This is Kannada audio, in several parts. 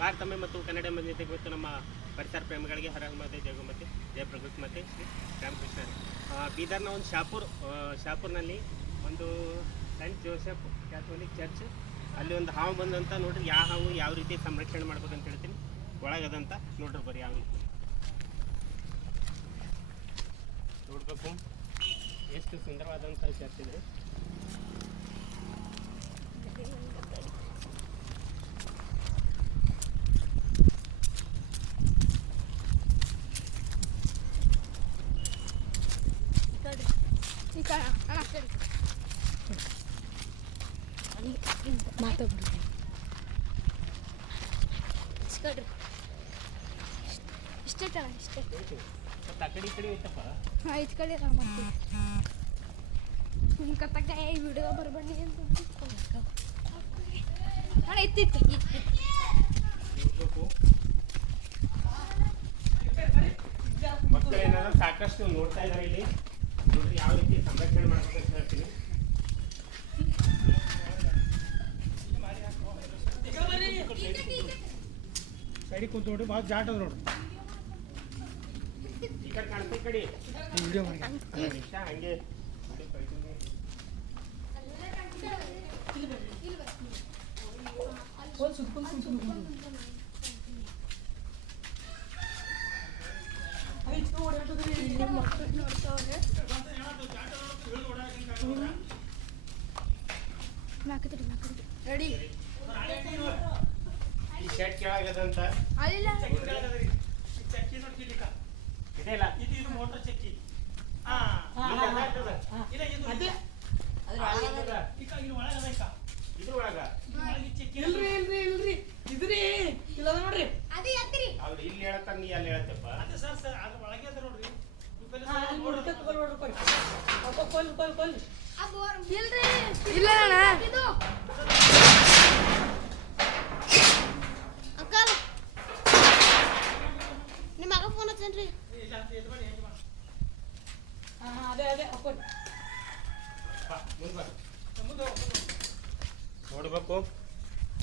ಭಾರತಮೆ ಮತ್ತು ಕನ್ನಡ ಮಂದಿತೆಗೆ ಮತ್ತು ನಮ್ಮ ಪರಿಸರ ಪ್ರೇಮಿಗಳಿಗೆ ಹರ ಜಗಮತೆ ಜಯ ಪ್ರಕೃತಿ ಮತ್ತು ಶ್ರೀ ರಾಮಕೃಷ್ಣ ಬೀದರ್ನ ಒಂದು ಶಾಪುರ್ ಶಾಪುರ್ನಲ್ಲಿ ಒಂದು ಸೆಂಟ್ ಜೋಸೆಫ್ ಕ್ಯಾಥೋಲಿಕ್ ಚರ್ಚ್. ಅಲ್ಲಿ ಒಂದು ಹಾವು ಬಂದಂತ ನೋಡ್ರಿ ಯಾವ ಹಾವು ಯಾವ ರೀತಿ ಸಂರಕ್ಷಣೆ ಮಾಡ್ಬೇಕಂತ ಹೇಳ್ತೀನಿ. ಒಳಗದಂತ ನೋಡ್ರಿ ಬರ್ರಿ ಯಾವ ರೀತಿ ನೋಡ್ಬೇಕು. ಎಷ್ಟು ಸುಂದರವಾದಂಥ ಚರ್ಚ್ ಇದೆ ಈ ಕಡೆ ಅಣ್ಣ ಸರಿ ಮಾತಾಡ್ಬಿಡಿ ಇಸ್ಕೊಡ್ರಿ ಇಷ್ಟೇ ಅಣ್ಣ ಇಷ್ಟೇ ಮತ್ತು ಆ ಕಡೆ ಈ ಕಡೆ ಐತಪ್ಪ ಹಾಂ ಇದು ಕಡೆ ಮಾಡ್ತೀವಿ ನಿಮ್ಮ ಕತ್ತಕ್ಕ ಈ ವಿಡಿಯೋ ಬರ್ಬಣ್ಣಿ ಅಂತ ಅಣ್ಣ ಇತ್ತಿತ್ತು ನೋಡ್ಬೇಕು ಮಕ್ಕಳು ಏನಾದ್ರು ಸಾಕಷ್ಟು ನೋಡ್ತಾ ಇದ್ದಾರೆ ಇಲ್ಲಿ ಸೈಡಿಗೆ ಕುಂತು ನೋಡ್ರಿ ಭಾಳ ಜಾಟ್ ಅದ ನೋಡ್ರಿ ಈ ಕಡೆ ಕಾಣಿಸ್ತಾ ಈ ಕಡೆ ವಿಡಿಯೋ ಮಾಡಿ ಒಂದ್ ನಿಮಿಷ ಹಂಗೆ video ಕಳ್ತೀನಿ. ಇಲ್ಲಿ ಮಕ್ಕಳು ನೋಡ್ತಾವ್ರೆ ನಾಲ್ಕತ್ರಿ ನಾಲ್ಕತ್ರಿ ರೆಡಿ. ಈ ಶರ್ಟ್ ಅಲ್ಲಿಲ್ಲ. ಚಕ್ಕಿ ನೋಡ್ತಿರ್ಲಿಕ್ಕ ಇದೆಲ್ಲ ಇದು ಇದು ಮೋಟರ್ ಚಕ್ಕಿ ಹಾ ಇಲ್ಲ ಇದು ಅದೇ. ಅದ. ಈಗ ಇಲ್ಲಿ ಒಳಗದ ಈಗ ಇದ್ರ ಒಳಗ? ಚಕ್ಕಿ ಇಲ್ರಿ ಇಲ್ರಿ ಇಲ್ರಿ. ಇದ್ರಿ. ಇಲ್ಲ ನೋಡ್ರಿ. ಅದೇ ಎತ್ತಿರಿ. ಅವ್ರು ಇಲ್ಲಿ ಹೇಳತ್ತಾರ ನೀ ಅಲ್ಲಿ ಹೇಳತ್ತಪ್ಪ ಅದೇ ಸರ್ ಸರ್ ಅದ್ರ ಒಳಗೆ ಅದ ನೋಡ್ರಿ. ನೀವು ಕಲಿ ಹಾ, ಸರ್ ಅಲ್ಲಿ ನೋಡ್ರಿ. ನೋಡ್ರಿ, ಕೊಲ್ ನೋಡ್ರಿ, ಕೊಲ್. ಅಪ್ಪ, ಕೊಲ್ ಕೊಲ್ ಕೊಲ್ ಇಲ್ರಿ ಇಲ್ಲ ಅಣ್ಣ ಇದು ಅಂಕಲ್ ನಿಮ್ಮ ಮಗ ಫೋನ್ ಹಚ್ಚನ್ರಿ ಇಲ್ಲ, ಇದು ಮಾಡಿ, ಹೆಂಗೆ ಮಾಡಿ. ಹಾ ಹಾ ಅದೇ ಅದೇ ಕೊಲ್ ಬಾ, ಮುಂದ್ ಬಾ. ಮುಂದೆ ಹೋಗು, ಮುಂದೆ ಹೋಗು. ನೋಡ್ಬೇಕು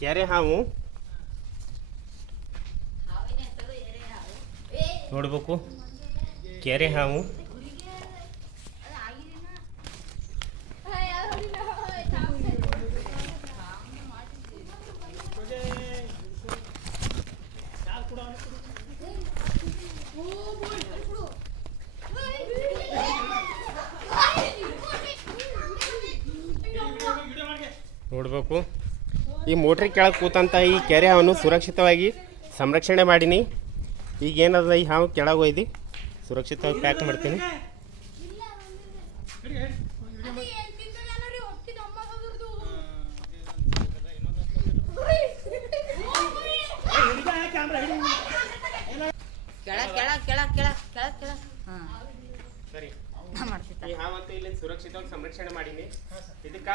ಕೆರೆ ಹಾವು ನೋಡ್ಬೇಕು ಕೆರೆ ಹಾವು ಹೋಗಿ. ಯಾರು ಕೊಡು, ಅವ್ನು ಕೊಡು. ವಿಡಿಯೋ ಮಾಡಿ. ನೋಡ್ಬೇಕು ಈ ಮೋಟ್ರಿ ಕೆಳಗೆ ಕೂತಂತ ಈ ಕೆರೆ ಹಾವನ್ನು ಸುರಕ್ಷಿತವಾಗಿ ಸಂರಕ್ಷಣೆ ಮಾಡೀನಿ. ಈಗ ಏನದ ಈ ಹಾವು ಕೆಳಗೆ ಒಯ್ದು ಸುರಕ್ಷಿತವಾಗಿ ಪ್ಯಾಕ್ ಮಾಡ್ತೀನಿ. ಕೆಳ ಕೆಳ ಕೆಳ ಕೆಳ ಕೆಳ ಕೆಳ ಹಾ ಸರಿ ನಾ ಮಾಡ್ತಿದ್ದ ಈ ಹಾವಂತೂ ಇಲ್ಲಿ ಸುರಕ್ಷಿತವಾಗಿ ಸಂರಕ್ಷಣೆ ಮಾಡೀನಿ. ಇದಕ್ಕ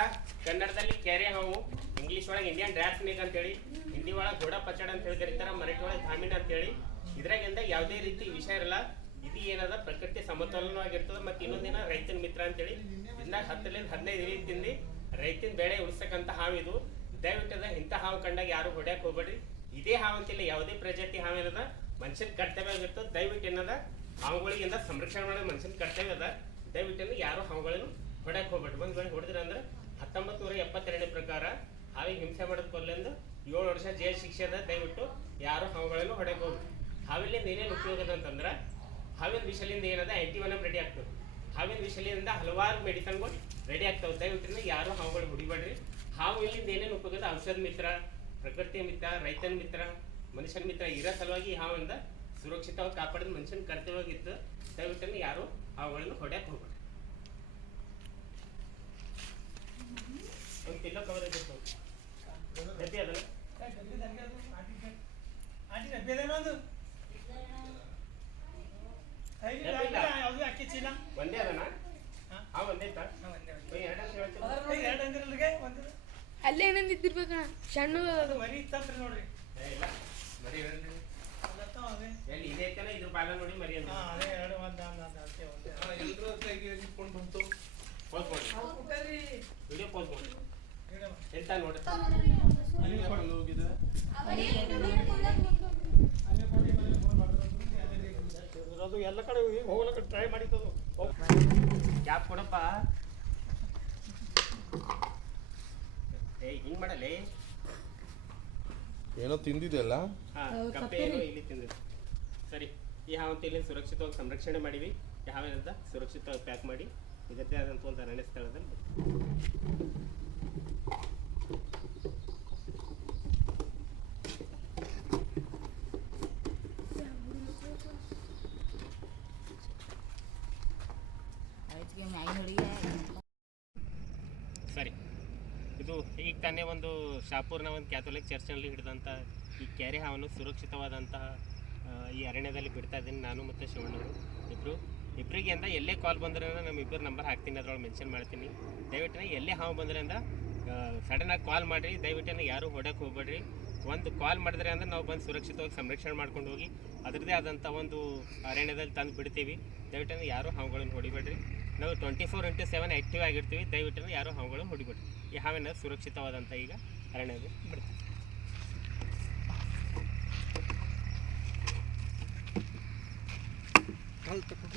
ಕನ್ನಡದಲ್ಲಿ ಕೆರೆ ಹಾವು ಇಂಗ್ಲಿಷ್ ಒಳಗೆ ಇಂಡಿಯನ್ ಡ್ರ್ಯಾಪ್ ಸ್ನೇಕ್ ಅಂತೇಳಿ ಹಿಂದಿ ಒಳಗೆ ಘೋಡ ಪಚಡ ಅಂತ ಹೇಳಿ ಕರೀತಾರ ಮರಾಠಿ ಒಳಗೆ ಧಾಮಿನ ಅಂತೇಳಿ. ಇದ್ರಾಗಿಂದ ಯಾವುದೇ ರೀತಿ ವಿಷಯ ಇರಲ್ಲ, ಇದು ಏನದ ಪ್ರಕೃತಿ ಸಮತೋಲನವಾಗಿರ್ತದೆ ಮತ್ತೆ ಇನ್ನೊಂದಿನ ರೈತನ ಮಿತ್ರ ಅಂತೇಳಿ ಇದ್ರಾಗ ಹತ್ತರಿಂದ ಹದಿನೈದು ರೀತಿಯಿಂದ ರೈತನ ಬೆಳೆ ಉಳಿಸ್ತಕ್ಕಂಥ ಹಾವು ಇದು. ದಯವಿಟ್ಟದ ಇಂಥ ಹಾವು ಕಂಡಾಗ ಯಾರು ಹೊಡ್ಯಾಕ್ ಹೋಗ್ಬೇಡ್ರಿ. ಇದೇ ಹಾವು ಅಂತಿಲ್ಲ, ಯಾವುದೇ ಪ್ರಜಾತಿ ಹಾವು ಏನದ ಮನುಷ್ಯನ ಕರ್ತವ್ಯ ಆಗಿರ್ತದೆ. ದಯವಿಟ್ಟು ಏನದ, ಹಾವುಗಳಿಗಿಂತ ಸಂರಕ್ಷಣೆ ಮಾಡೋದು ಮನುಷ್ಯನ ಕರ್ತವ್ಯ ಅದ. ದಯವಿಟ್ಟು ಯಾರು ಹಾವುಗಳನ್ನು ಹೊಡೆಯಕ್ಕೆ ಹೋಗ್ಬೇಡ್ರಿ ಒಂದು ವೇಳೆ ಹೊಡೆದ್ರ ಅಂದ್ರೆ ಹತ್ತೊಂಬತ್ತು ನೂರ ಎಪ್ಪತ್ತೆರಡನೇ ಪ್ರಕಾರ ಹಾವಿಗೆ ಹಿಂಸೆ ಮಾಡೋದ್ ಕೊಲ್ಲಂದು ಏಳು ವರ್ಷ ಜೈಲ್ ಶಿಕ್ಷೆ ಅದ. ದಯವಿಟ್ಟು ಯಾರು ಹಾವುಗಳನ್ನು ಹೊಡಕ್ ಹೋಗ್ರಿ ಹಾವಿಲಿಂದ ಏನೇನು ಉಪಯೋಗ ಅಂತಂದ್ರೆ ಹಾವಿನ ವಿಷಲಿಂದ ಏನದ? ಆಂಟಿವನಮ್ ರೆಡಿ ಆಗ್ತದೆ. ಹಾವಿನ ವಿಷಲಿಂದ ಹಲವಾರು ಮೆಡಿಸನ್ಗಳು ರೆಡಿ ಆಗ್ತಾವೆ. ದಯವಿಟ್ಟು ಯಾರು ಹಾವುಗಳು ಹೊಡಿಬೇಡ್ರಿ ಹಾವು ಇಲ್ಲಿಂದ ಏನೇನು ಉಪಯೋಗ ಔಷಧ ಮಿತ್ರ, ಪ್ರಕೃತಿಯ ಮಿತ್ರ, ರೈತನ ಮಿತ್ರ, ಮನುಷ್ಯನ ಮಿತ್ರ ಇರೋ ಸಲುವಾಗಿ ಹಾವಿಂದ ಸುರಕ್ಷಿತವಾಗಿ ಕಾಪಾಡಿದ ಮನುಷ್ಯನ ಕರ್ತವ್ಯವಾಗಿತ್ತು. ದಯವಿಟ್ಟು ಯಾರು ಅವುಗಳನ್ನು ಹೊಡ್ಯಾಕ್ ಹೋಗ್ಬೇಡ. ಒಂದು ಪಿಲ್ಲೋ ಕವರ್ ಗದ್ದೆ ಅದಲ್ಲ? ಒಂದೇ ಅದನಾ? ಹಾ. ಎರಡ್ ಅಂತ ಹೇಳ್ತೀನಿ. ಎರಡು ಅಂದಿರಲ್ಗೆ ಒಂದು ಅಲ್ಲೇ ಏನಂದ್ ಇದ್ದಿರ್ಬೇಕಣ್ಣ ಸಣ್ಣ ಮರಿ ಇತ್ತಂತ್ರಿ ನೋಡ್ರಿ ಇಲ್ಲ ಅದೇ ಎಲ್ಲಿ ಇದೆ ತಾನೇ ಇದ್ರ ಬಾಲ ನೋಡಿ ಮರಿ ಅದೇ ಎರಡು ಎಲ್ಲರೂ ಇಟ್ಕೊಂಡು ಬಂತು. ಪೋಸ್ ವಿಡಿಯೋ ಪೋಸ್ ಮಾಡಿ. ಎಂತ ನೋಡಿ? ಅಲ್ಲಿ ಕೊಡಲು ಹೋಗಿದೆ ಅದು ಎಲ್ಲ ಕಡೆ ಹೋಗ್ಲಕ್ಕ ಟ್ರೈ ಮಾಡಿತ್ತು ಕ್ಯಾಪ್ ಕೊಡಪ್ಪ. ಏ ಹಿಂಗೆ ಮಾಡಲೇ? ಏನೋ ತಿಂದಿದೆಯಲ್ಲ ಹಾ ಕಪ್ಪೆ ಇಲ್ಲಿ ತಿಂದಿದೆ. ಸರಿ ಈ ಹಾವಂತ ಇಲ್ಲಿ ಸುರಕ್ಷಿತವಾಗಿ ಸಂರಕ್ಷಣೆ ಮಾಡಿವಿ. ಯಾವೇನಂತ ಸುರಕ್ಷಿತವಾಗಿ ಪ್ಯಾಕ್ ಮಾಡಿ ಇದಕ್ಕೆ ಆದಂಥ ಒಂದು ಅರಣ್ಯ ಸ್ಥಳದಲ್ಲಿ. ಆಯ್ತು ಹುಡುಗಿ ಸರಿ ಇದು ಈಗ ತಾನೇ ಒಂದು ಶಾಪೂರ್ನ ಒಂದು ಕ್ಯಾಥೋಲಿಕ್ ಚರ್ಚ್ನಲ್ಲಿ ಹಿಡಿದಂಥ ಈ ಕೆರೆ ಹಾವನ್ನು ಸುರಕ್ಷಿತವಾದಂತಹ ಈ ಅರಣ್ಯದಲ್ಲಿ ಬಿಡ್ತಾ ಇದ್ದೀನಿ ನಾನು ಮತ್ತು ಶಿವಣ್ಣವರು. ಇಬ್ಬರು ಇಬ್ಬರಿಗೆ ಅಂದ ಎಲ್ಲೇ ಕಾಲ್ ಬಂದ್ರೆ ನಮ್ಮ ಇಬ್ಬರು ನಂಬರ್ ಹಾಕ್ತೀನಿ, ಅದ್ರೊಳಗೆ ಮೆನ್ಷನ್ ಮಾಡ್ತೀನಿ. ದಯವಿಟ್ಟು ಎಲ್ಲೇ ಹಾವು ಬಂದ್ರೆ ಅಂದ್ರೆ ಸಡನ್ನಾಗಿ ಕಾಲ್ ಮಾಡಿರಿ ದಯವಿಟ್ಟು ಯಾರು ಹೊಡಕ್ಕೆ ಹೋಗ್ಬೇಡ್ರಿ. ಒಂದು ಕಾಲ್ ಮಾಡಿದ್ರೆ ಅಂದ್ರೆ ನಾವು ಬಂದು ಸುರಕ್ಷಿತವಾಗಿ ಸಂರಕ್ಷಣೆ ಮಾಡ್ಕೊಂಡು ಹೋಗಿ ಅದರದೇ ಆದಂಥ ಒಂದು ಅರಣ್ಯದಲ್ಲಿ ತಂದು ಬಿಡ್ತೀವಿ. ದಯವಿಟ್ಟು ಯಾರು ಹಾವುಗಳನ್ನು ಹೊಡಿಬೇಡ್ರಿ. ನಾವು twenty four into seven active ಆಗಿರ್ತೀವಿ ದಯವಿಟ್ಟು ಯಾರು ಹಾವುಗಳನ್ನು ಹೊಡಿಬೇಡ್ರಿ. ಹಾವಿನ ಸುರಕ್ಷಿತವಾದಂಥ ಈಗ ಅರಣ್ಯ ಬಿಡ್ತೀವಿ ಕಾಲ್ ತಗೊಂಡು